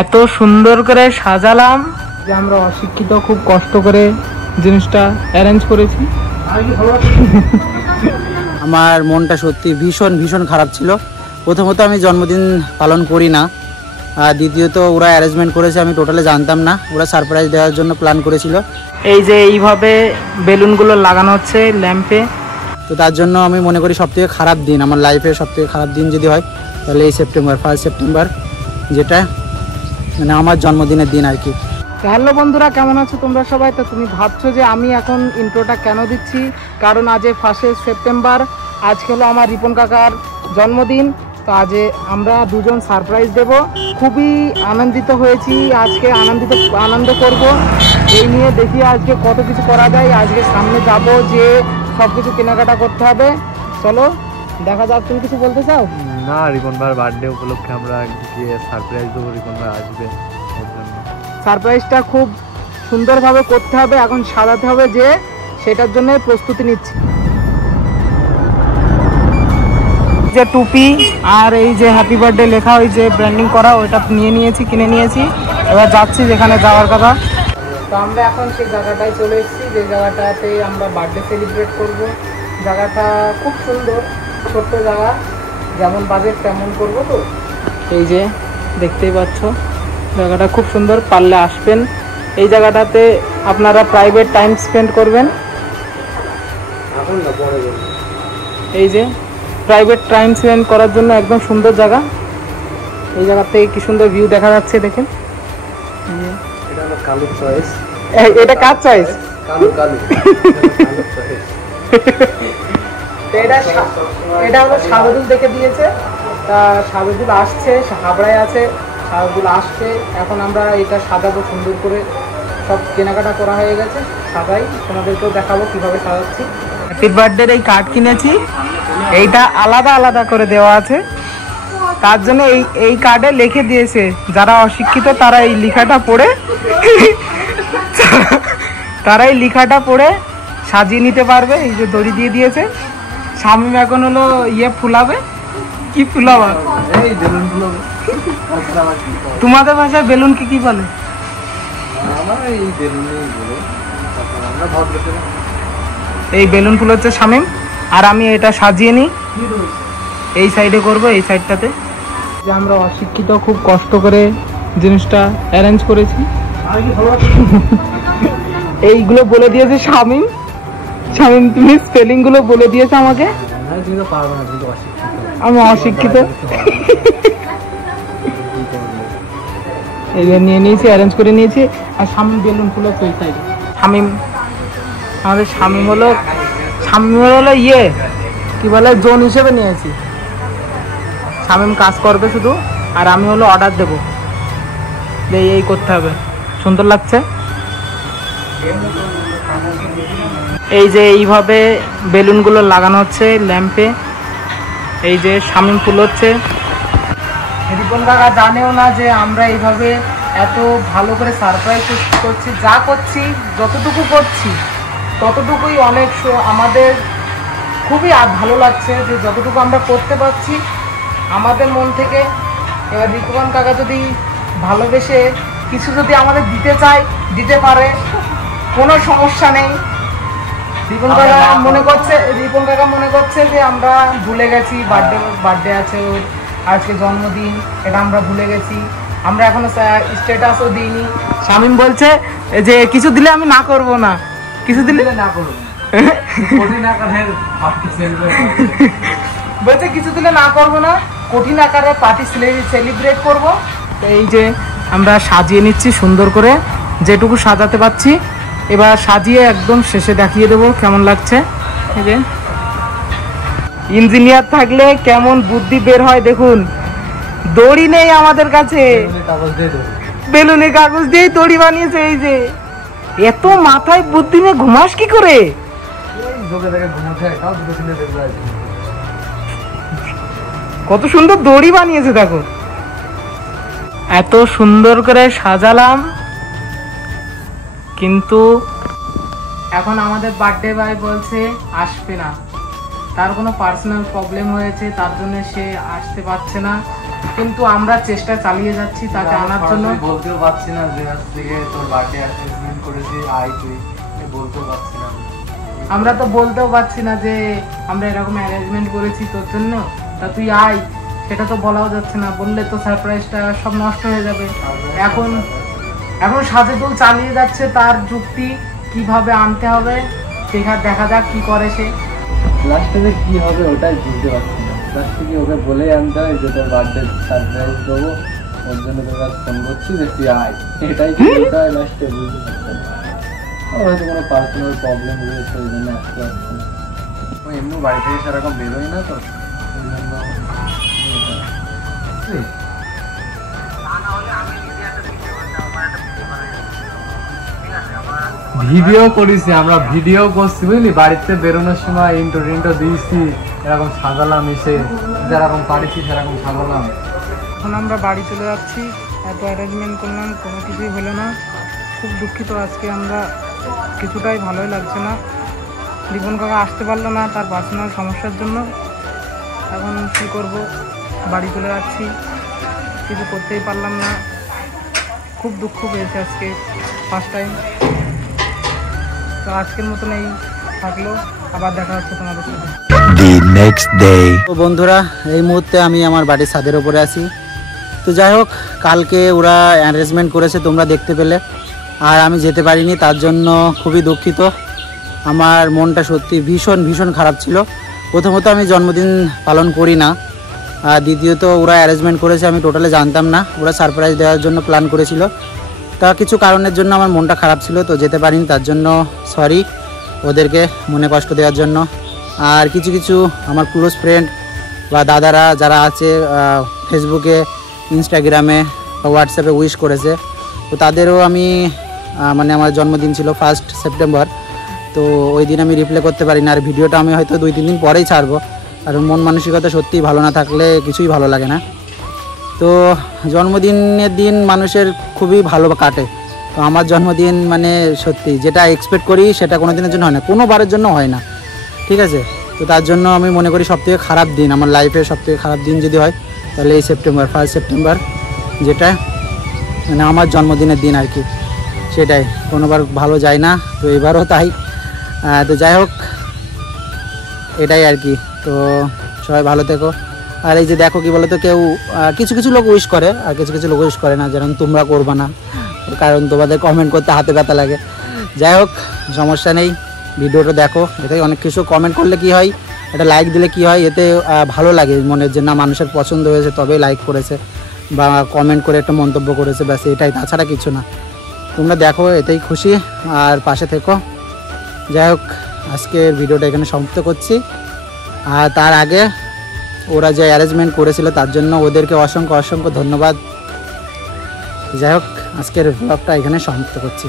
এত সুন্দর করে সাজালাম যে আমরা অশিক্ষিত খুব কষ্ট করে জিনিসটা অ্যারেঞ্জ করেছি। আমার মনটা সত্যি ভীষণ ভীষণ খারাপ ছিল। প্রথমত আমি জন্মদিন পালন করি না, আর দ্বিতীয়ত ওরা অ্যারেঞ্জমেন্ট করেছে আমি টোটালি জানতাম না। ওরা সারপ্রাইজ দেওয়ার জন্য প্ল্যান করেছিল। এই যে এইভাবে বেলুনগুলো লাগানো হচ্ছে ল্যাম্পে, তো তার জন্য আমি মনে করি সবথেকে খারাপ দিন আমার লাইফের সবথেকে খারাপ দিন যদি হয় তাহলে এই সেপ্টেম্বর 1 সেপ্টেম্বর, যেটা মানে আমার জন্মদিনের দিন আর কি। হ্যালো বন্ধুরা, কেমন আছো তোমরা সবাই? তো তুমি ভাবছো যে আমি এখন ইন্ট্রোটা কেন দিচ্ছি, কারণ আজ 1 সেপ্টেম্বর, আজকে হলো আমার রিপন কাকার জন্মদিন। তো আজ আমরা দুজন সারপ্রাইজ দেব। খুবই আনন্দিত হয়েছি, আজকে আনন্দ করব এই নিয়ে। দেখি আজকে কত কিছু করা যায়। আজকে সামনে যাব, যে সব কিছু কেনাকাটা করতে হবে। চলো দেখা যাক। তুমি কিছু বলতে চাও? না, রিপন ভাইয়ের বার্থডে উপলক্ষে আমরা গিয়ে সারপ্রাইজ দেবো, রিপন ভাই আসবে। সারপ্রাইজটা খুব সুন্দরভাবে করতে হবে, এখন সাজাতে হবে, যে সেটার জন্য প্রস্তুতি নিচ্ছি। যে টুপি আর এই যে হ্যাপি বার্থডে লেখা, ওই যে ব্র্যান্ডিং করা, ওইটা কিনে নিয়েছি। এবার যাচ্ছি যেখানে যাওয়ার কথা। তো আমরা এখন সেই জায়গাটায় চলে এসেছি, যে জায়গাটাতে আমরা বার্থডে সেলিব্রেট করব। জায়গাটা খুব সুন্দর, ছোট্ট জায়গা, যেমন বাজেট তেমন করব। তো এই যে দেখতেই পাচ্ছ, জায়গাটা খুব সুন্দর, পারলে আসবেন। এই জায়গাটাতে আপনারা প্রাইভেট টাইম স্পেন্ড করবেন। এই যে প্রাইভেট টাইম স্পেন্ড করার জন্য একদম সুন্দর জায়গা। এই জায়গা থেকে কি সুন্দর ভিউ দেখা যাচ্ছে, দেখেন। এটা কার চয়েস? এটা হলো শাহবুল দেখে দিয়েছে। তা শাহবুল আসছে, হাবড়ায় আছে, শাহবুল আসছে। এখন আমরা এটা সাজাবো সুন্দর করে। সব কেনাকাটা করা হয়ে গেছে, সাজাই, তোমাদেরকেও দেখাবো কিভাবে সাজাচ্ছি। হ্যাপি বার্থডের এই কার্ড কিনেছি, এইটা আলাদা আলাদা করে দেওয়া আছে। তার জন্য এই কার্ডে লিখে দিয়েছে, যারা অশিক্ষিত তারা এই লেখাটা পড়ে সাজিয়ে নিতে পারবে। এই যে দড়ি দিয়ে দিয়েছে। শামিম এখন হলো ফুলাবে। কি ফুলাবা? তোমাদের ভাষায় বেলুনকে কি বলে? এই বেলুন ফুল হচ্ছে শামিম, আর আমি এটা সাজিয়ে নিই। এই সাইডে করব, এই সাইডটাতে। যে আমরা অশিক্ষিত খুব কষ্ট করে জিনিসটা অ্যারেঞ্জ করেছি। এইগুলো বলে দিয়েছে শামিম। তুমি স্পেলিং গুলো বলে দিয়েছে আমাকে। আমি অশিক্ষিত। এইগুলো নিয়ে নিয়েছি, অ্যারেঞ্জ করে নিয়েছি। আর শামিম বেলুন ফুল হচ্ছে ওই সাইডে। আমাদের শামিম হলো কি বলে, জোন হিসেবে নিয়েছি। শামিম কাজ করবে শুধু, আর আমি হলো অর্ডার দেবো, এই করতে হবে। সুন্দর লাগছে। এই যে এইভাবে বেলুনগুলো লাগানো হচ্ছে ল্যাম্পে। এই যে শামিম ফুল হচ্ছে। রিপন কাকা জানেও না যে আমরা এইভাবে এত ভালো করে সারপ্রাইজ করছি। যা করছি, যতটুকু করছি ততটুকুই অনেক। আমাদের খুবই ভালো লাগছে যে যতটুকু আমরা করতে পারছি আমাদের মন থেকে। এবার রিপন কাকা যদি ভালোবেসে কিছু যদি আমাদের দিতে পারে, কোনো সমস্যা নেই। রিপন কাকা মনে করছে যে আমরা ভুলে গেছি, বার্থডে আছে ওর, আজকে জন্মদিন, এটা আমরা ভুলে গেছি। আমরা এখনো স্ট্যাটাসও দিইনি। শামিম বলছে যে কিছু দিলে আমি না করব না, কিছু দিলে না করব, বলছে কিছু দিলে না করবো না, কঠিন আকারে পার্টি সেলিব্রেট করব। তো এই যে আমরা সাজিয়ে নিচ্ছি সুন্দর করে, যেটুকু সাজাতে পারছি। এবার সাজিয়ে একদম শেষে দেখিয়ে দেবো কেমন লাগছে। এই যে ইঞ্জিনিয়ার থাকলে কেমন বুদ্ধি বের হয় দেখুন। দড়ি নেই আমাদের কাছে, বেলুনের কাগজ দিয়েই দড়ি বানিয়েছে। এই যে এত মাথায় বুদ্ধি নিয়ে ঘুমাস কি করে? কত সুন্দর দড়ি বানিয়েছে দেখো। এত সুন্দর করে সাজালাম, কিন্তু এখন আমাদের বার্থডে বয় বলছে আসবে না। তার কোনো পার্সোনাল প্রবলেম হয়েছে, তার জন্য সে আসতে পারছে না। কিন্তু আমরা চেষ্টা চালিয়ে যাচ্ছি তাকে আনার জন্য। বলতেও পারছি না যে আজ থেকে তোর বার্থডে অ্যারেঞ্জমেন্ট করেছি, আয় তুই, বলতেও পারছি না। আমরা তো বলতেও পারছি না যে আমরা এরকম অ্যারেঞ্জমেন্ট করেছি তোর জন্য, তা তুই আয়, সেটা তো বলাও যাচ্ছে না। বললে তো সারপ্রাইজটা সব নষ্ট হয়ে যাবে। এখন সাজেদুল চালিয়ে যাচ্ছে তার যুক্তি, কিভাবে আনতে হবে দেখা যাক কি করে সে। লাস্টে যে কি হবে ওটাই বুঝতে পারছি না। লাস্টে কি ওকে বলেই আনতে হয় যে তোর বার্থডে সারপ্রাইজ দেবো, ওর জন্য তোর কাছে ফোন করছি যে তুই আয়, এটাই কি বলতে হয় লাস্টে, বুঝতে পারছি না। হয়তো কোনো পার্সোনাল প্রবলেম রয়েছে ওই জন্য আসতে পারছি না। ও এমনি বাড়ি থেকে সেরকম বেরোয় না তো, ওই জন্য ভিডিও করেছি, আমরা ভিডিও করছি বুঝলি, বাড়িতে বেরোনোর সময় ইন্টো দিয়েছি, এরকম সাজালাম, এসে যেরকম পারিছি সেরকম সাজালাম। এখন আমরা বাড়ি চলে যাচ্ছি, এত অ্যারেঞ্জমেন্ট করলাম, কোনো কিছুই হলো না। খুব দুঃখিত, আজকে আমরা কিছুটাই ভালোই লাগছে না। রিপন কাকা আসতে পারলো না তার পার্সোনাল সমস্যার জন্য। এখন কী করব, বাড়ি চলে যাচ্ছি, কিছু করতেই পারলাম না। খুব দুঃখ পেয়েছে আজকে, ফার্স্ট টাইম। তো আজকের মতন এই থাকলো, আবার দেখা হচ্ছে তোমাদের সাথে তো বন্ধুরা, এই মুহূর্তে আমি আমার বাড়ির ছাদের উপরে আছি। তো যাই হোক, কালকে ওরা অ্যারেঞ্জমেন্ট করেছে, তোমরা দেখতে পেলে, আর আমি যেতে পারিনি, তার জন্য খুবই দুঃখিত। আমার মনটা সত্যি ভীষণ ভীষণ খারাপ ছিল। প্রথমত আমি জন্মদিন পালন করি না, আর দ্বিতীয়ত ওরা অ্যারেঞ্জমেন্ট করেছে আমি টোটালি জানতাম না। ওরা সারপ্রাইজ দেওয়ার জন্য প্ল্যান করেছিল, তা কিছু কারণের জন্য আমার মনটা খারাপ ছিল, তো যেতে পারিনি, তার জন্য সরি ওদেরকে মনে কষ্ট দেওয়ার জন্য। আর কিছু কিছু আমার ক্লোজ ফ্রেন্ড বা দাদারা যারা আছে ফেসবুকে, ইনস্টাগ্রামে বা হোয়াটসঅ্যাপে উইশ করেছে, তো তাদেরও আমি মানে আমার জন্মদিন ছিল 1 সেপ্টেম্বর, তো ওই দিন আমি রিপ্লাই করতে পারি না। আর ভিডিওটা আমি হয়তো 2-3 দিন পরেই ছাড়বো, কারণ মন মানসিকতা সত্যিই ভালো না থাকলে কিছুই ভালো লাগে না। তো জন্মদিনের দিন মানুষের খুবই ভালো কাটে, তো আমার জন্মদিন মানে সত্যি যেটা এক্সপেক্ট করি সেটা কোনো দিনের জন্য হয় না, কোনো বারের জন্য হয় না, ঠিক আছে। তো তার জন্য আমি মনে করি সবথেকে খারাপ দিন আমার লাইফের, সবথেকে খারাপ দিন যদি হয় তাহলে এই 1 সেপ্টেম্বর, যেটা মানে আমার জন্মদিনের দিন আর কি, সেটাই কোনোবার ভালো যায় না, তো এবারও তাই। তো যাই হোক, এটাই আর কি। তো সবাই ভালো থেকো। আর এই যে দেখো কি বলো তো, কেউ কিছু কিছু লোক উইশ করে আর কিছু কিছু লোক উইশ করে না, যেমন তোমরা করবা না, কারণ তোমাদের কমেন্ট করতে হাতে ব্যথা লাগে। যাই হোক, সমস্যা নেই, ভিডিওটা দেখো, এতে অনেক কিছু কমেন্ট করলে কি হয়, এটা লাইক দিলে কি হয়, এতে ভালো লাগে মনের, যে না মানুষের পছন্দ হয়েছে তবেই লাইক করেছে বা কমেন্ট করে একটা মন্তব্য করেছে, ব্যাস এটাই, তাছাড়া কিছু না। তোমরা দেখো, এতেই খুশি, আর পাশে থেকো। যাই হোক, আজকের ভিডিওটা এখানে সমাপ্ত করছি। আর তার আগে ওরা যে অ্যারেঞ্জমেন্ট করেছিল তার জন্য ওদেরকে অসংখ্য অসংখ্য ধন্যবাদ। যাই হোক, আজকের ব্লগটা এখানে সমাপ্ত করছি।